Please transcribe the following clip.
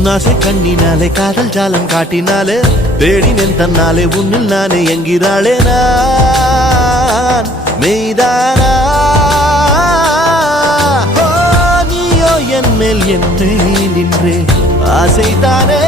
உன்னாசை கண்ணினாலே காதல் ஜாலம் காட்டினாலே தேடினேன் தன்னாலே உன்னில் நானே என்கிறாளே நான் மெய்தானா நீயோ என் மேல் என்றே நின்றே ஆசைதானே